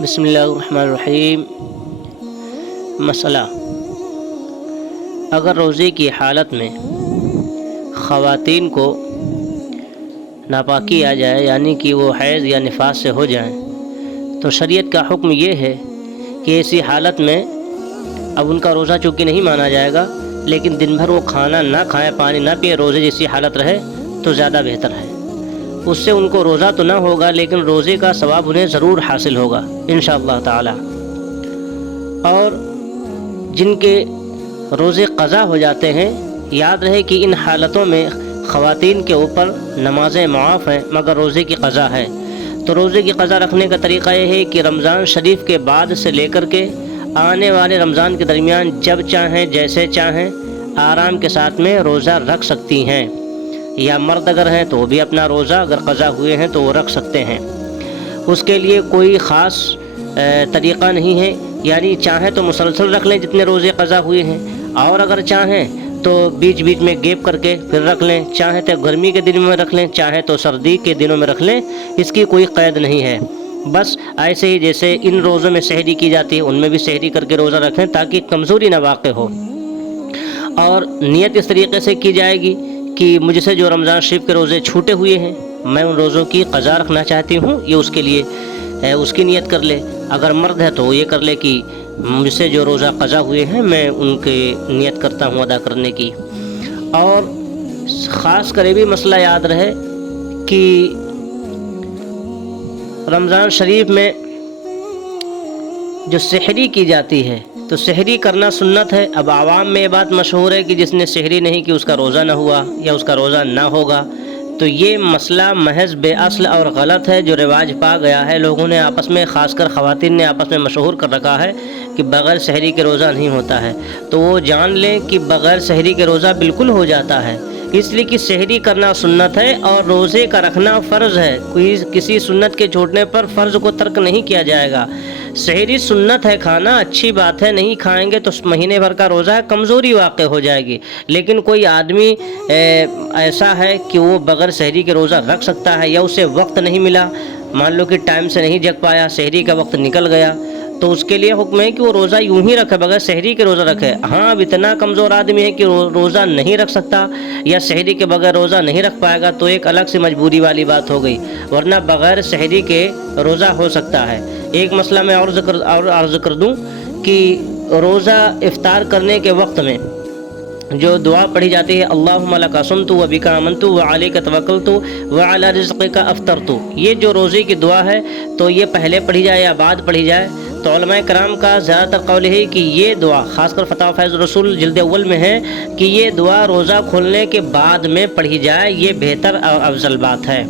بسم اللہ الرحمن الرحیم۔ مسئلہ: اگر روزے کی حالت میں خواتین کو ناپاکی آ جائے، یعنی کہ وہ حیض یا نفاس سے ہو جائیں، تو شریعت کا حکم یہ ہے کہ ایسی حالت میں اب ان کا روزہ چونکہ نہیں مانا جائے گا، لیکن دن بھر وہ کھانا نہ کھائیں، پانی نہ پئیں، روزے جیسی حالت رہے تو زیادہ بہتر ہے۔ اس سے ان کو روزہ تو نہ ہوگا، لیکن روزے کا ثواب انہیں ضرور حاصل ہوگا انشاءاللہ تعالی۔ اور جن کے روزے قضا ہو جاتے ہیں، یاد رہے کہ ان حالتوں میں خواتین کے اوپر نمازیں معاف ہیں مگر روزے کی قضا ہے۔ تو روزے کی قضا رکھنے کا طریقہ یہ ہے کہ رمضان شریف کے بعد سے لے کر کے آنے والے رمضان کے درمیان جب چاہیں جیسے چاہیں آرام کے ساتھ میں روزہ رکھ سکتی ہیں، یا مرد اگر ہیں تو وہ بھی اپنا روزہ اگر قضا ہوئے ہیں تو وہ رکھ سکتے ہیں۔ اس کے لیے کوئی خاص طریقہ نہیں ہے، یعنی چاہیں تو مسلسل رکھ لیں جتنے روزے قضا ہوئے ہیں، اور اگر چاہیں تو بیچ بیچ میں گیپ کر کے پھر رکھ لیں، چاہیں تو گرمی کے دنوں میں رکھ لیں، چاہیں تو سردی کے دنوں میں رکھ لیں، اس کی کوئی قید نہیں ہے۔ بس ایسے ہی جیسے ان روزوں میں سحری کی جاتی ہے، ان میں بھی سحری کر کے روزہ رکھیں تاکہ کمزوری نہ واقع ہو۔ اور نیت اس طریقے سے کی جائے گی کہ مجھ سے جو رمضان شریف کے روزے چھوٹے ہوئے ہیں، میں ان روزوں کی قضا رکھنا چاہتی ہوں، یہ اس کے لیے اس کی نیت کر لے۔ اگر مرد ہے تو وہ یہ کر لے کہ مجھ سے جو روزہ قضا ہوئے ہیں میں ان کی نیت کرتا ہوں ادا کرنے کی۔ اور خاص کر یہ بھی مسئلہ یاد رہے کہ رمضان شریف میں جو سحری کی جاتی ہے تو سحری کرنا سنت ہے۔ اب عوام میں یہ بات مشہور ہے کہ جس نے سحری نہیں کی اس کا روزہ نہ ہوا یا اس کا روزہ نہ ہوگا، تو یہ مسئلہ محض بے اصل اور غلط ہے جو رواج پا گیا ہے۔ لوگوں نے آپس میں، خاص کر خواتین نے آپس میں مشہور کر رکھا ہے کہ بغیر سحری کے روزہ نہیں ہوتا ہے، تو وہ جان لیں کہ بغیر سحری کے روزہ بالکل ہو جاتا ہے، اس لیے کہ سحری کرنا سنت ہے اور روزے کا رکھنا فرض ہے۔ کوئی کسی سنت کے چھوڑنے پر فرض کو ترک نہیں کیا جائے گا۔ سحری سنت ہے، کھانا اچھی بات ہے، نہیں کھائیں گے تو مہینے بھر کا روزہ ہے، کمزوری واقع ہو جائے گی۔ لیکن کوئی آدمی ایسا ہے کہ وہ بغیر سحری کے روزہ رکھ سکتا ہے، یا اسے وقت نہیں ملا، مان لو کہ ٹائم سے نہیں جگ پایا، سحری کا وقت نکل گیا، تو اس کے لیے حکم ہے کہ وہ روزہ یوں ہی رکھے، بغیر سحری کے روزہ رکھے۔ ہاں، اب اتنا کمزور آدمی ہے کہ روزہ نہیں رکھ سکتا یا سحری کے بغیر روزہ نہیں رکھ پائے گا تو ایک الگ سے مجبوری والی بات ہو گئی، ورنہ بغیر سحری کے روزہ ہو سکتا ہے۔ ایک مسئلہ میں اور عرض کر دوں کہ روزہ افطار کرنے کے وقت میں جو دعا پڑھی جاتی ہے، اللہم لک صمت و بک آمنت و علیک توکلت و علی رزقک افطرت، یہ جو روزے کی دعا ہے تو یہ پہلے پڑھی جائے یا بعد پڑھی جائے؟ تو علماء کرام کا زیادہ تر قول ہے کہ یہ دعا، خاص کر فتاوی فیض الرسول جلد اول میں ہے کہ یہ دعا روزہ کھولنے کے بعد میں پڑھی جائے، یہ بہتر اور افضل بات ہے۔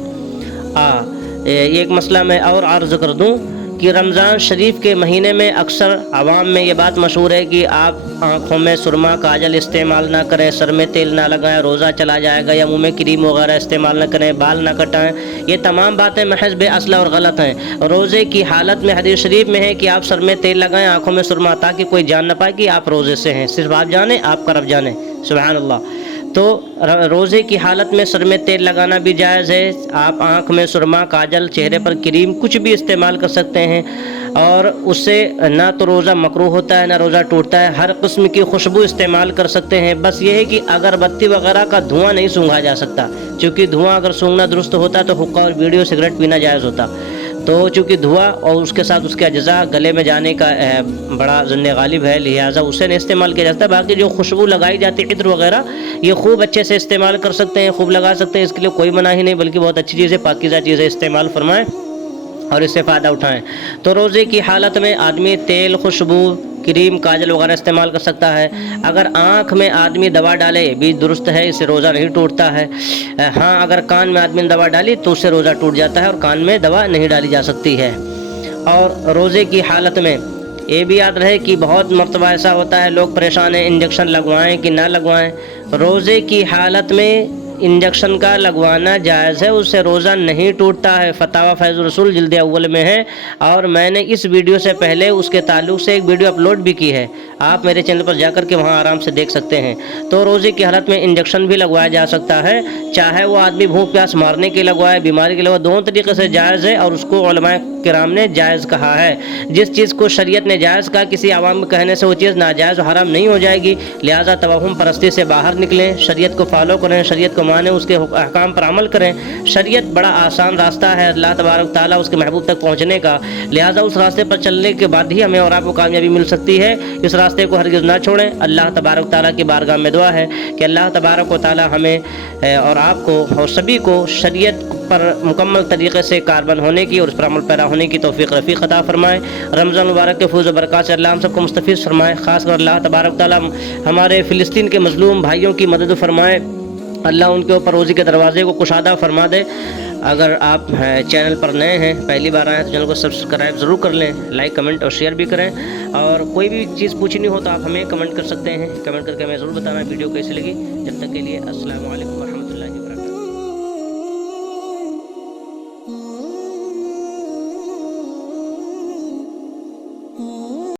ایک مسئلہ میں اور عرض کر دوں کہ رمضان شریف کے مہینے میں اکثر عوام میں یہ بات مشہور ہے کہ آپ آنکھوں میں سرما کاجل استعمال نہ کریں، سر میں تیل نہ لگائیں، روزہ چلا جائے گا، یا منہ میں کریم وغیرہ استعمال نہ کریں، بال نہ کٹائیں۔ یہ تمام باتیں محض بے اصل اور غلط ہیں۔ روزے کی حالت میں حدیث شریف میں ہے کہ آپ سر میں تیل لگائیں، آنکھوں میں سرما، تاکہ کوئی جان نہ پائے کہ آپ روزے سے ہیں، صرف آپ جانیں، آپ کا رب جانے، سبحان اللہ۔ تو روزے کی حالت میں سر میں تیل لگانا بھی جائز ہے، آپ آنکھ میں سرما، کاجل، چہرے پر کریم، کچھ بھی استعمال کر سکتے ہیں، اور اس سے نہ تو روزہ مکروہ ہوتا ہے نہ روزہ ٹوٹتا ہے۔ ہر قسم کی خوشبو استعمال کر سکتے ہیں، بس یہ ہے کہ اگربتی وغیرہ کا دھواں نہیں سونگھا جا سکتا، چونکہ دھواں اگر سونگھنا درست ہوتا تو حقہ اور بیڑی اور سگریٹ پینا جائز ہوتا۔ تو چونکہ دھواں اور اس کے ساتھ اس کے اجزاء گلے میں جانے کا بڑا ظن غالب ہے، لہٰذا اسے نہیں استعمال کیا جاتا۔ باقی جو خوشبو لگائی جاتی ہے، عطر وغیرہ، یہ خوب اچھے سے استعمال کر سکتے ہیں، خوب لگا سکتے ہیں، اس کے لیے کوئی منع ہی نہیں، بلکہ بہت اچھی چیزیں، پاکیزہ چیزیں استعمال فرمائیں اور اس سے فائدہ اٹھائیں۔ تو روزے کی حالت میں آدمی تیل، خوشبو، کریم، کاجل وغیرہ استعمال کر سکتا ہے۔ اگر آنکھ میں آدمی دوا ڈالے بھی درست ہے، اس سے روزہ نہیں ٹوٹتا ہے۔ ہاں، اگر کان میں آدمی نے دوا ڈالی تو اس سے روزہ ٹوٹ جاتا ہے، اور کان میں دوا نہیں ڈالی جا سکتی ہے۔ اور روزے کی حالت میں یہ بھی یاد رہے کہ بہت مرتبہ ایسا ہوتا ہے لوگ پریشان ہیں انجیکشن لگوائیں کہ نہ لگوائیں۔ روزے کی حالت میں انجیکشن کا لگوانا جائز ہے، اس سے روزہ نہیں ٹوٹتا ہے، فتاوی فیض الرسول جلد اول میں ہے، اور میں نے اس ویڈیو سے پہلے اس کے تعلق سے ایک ویڈیو اپلوڈ بھی کی ہے، آپ میرے چینل پر جا کر کے وہاں آرام سے دیکھ سکتے ہیں۔ تو روزے کی حالت میں انجیکشن بھی لگوایا جا سکتا ہے، چاہے وہ آدمی بھوک پیاس مارنے کے لگوائے، بیماری کے لگوائے، دونوں طریقے سے جائز ہے، اور اس کو علماء کرام نے جائز کہا ہے۔ جس چیز کو شریعت نے جائز کہا کسی عوام کے کہنے سے وہ چیز ناجائز و حرام نہیں ہو جائے گی، لہٰذا توہم پرستی سے باہر نکلیں، شریعت کو فالو کریں، شریعت کو مانیں، اس کے احکام پر عمل کریں۔ شریعت بڑا آسان راستہ ہے اللہ تبارک تعالیٰ اس کے محبوب تک پہنچنے کا، لہٰذا اس راستے پر چلنے کے بعد ہی ہمیں اور آپ کو کامیابی مل سکتی ہے۔ اس راستے کو ہرگز نہ چھوڑیں۔ اللہ تبارک تعالیٰ کی بارگاہ میں دعا ہے کہ اللہ تبارک و تعالیٰ ہمیں اور آپ کو اور سبھی کو شریعت پر مکمل طریقے سے کاربن ہونے کی اور اس پر عمل پیرا ہونے کی توفیق رفیق عطا فرمائے۔ رمضان مبارک کے فیض و برکات سے اللہ ہم سب کو مستفیض فرمائے۔ خاص کر اللہ تبارک تعالیٰ ہمارے فلسطین کے مظلوم بھائیوں کی مدد فرمائے، اللہ ان کے اوپر روزی کے دروازے کو کشادہ فرما دے۔ اگر آپ چینل پر نئے ہیں، پہلی بار آئے ہیں تو چینل کو سبسکرائب ضرور کر لیں، لائک کمنٹ اور شیئر بھی کریں، اور کوئی بھی چیز پوچھنی ہو تو آپ ہمیں کمنٹ کر سکتے ہیں، کمنٹ کر کے ہمیں ضرور بتانا ویڈیو کیسی لگی۔ جب تک کے لیے السلام علیکم ورحمۃ اللہ۔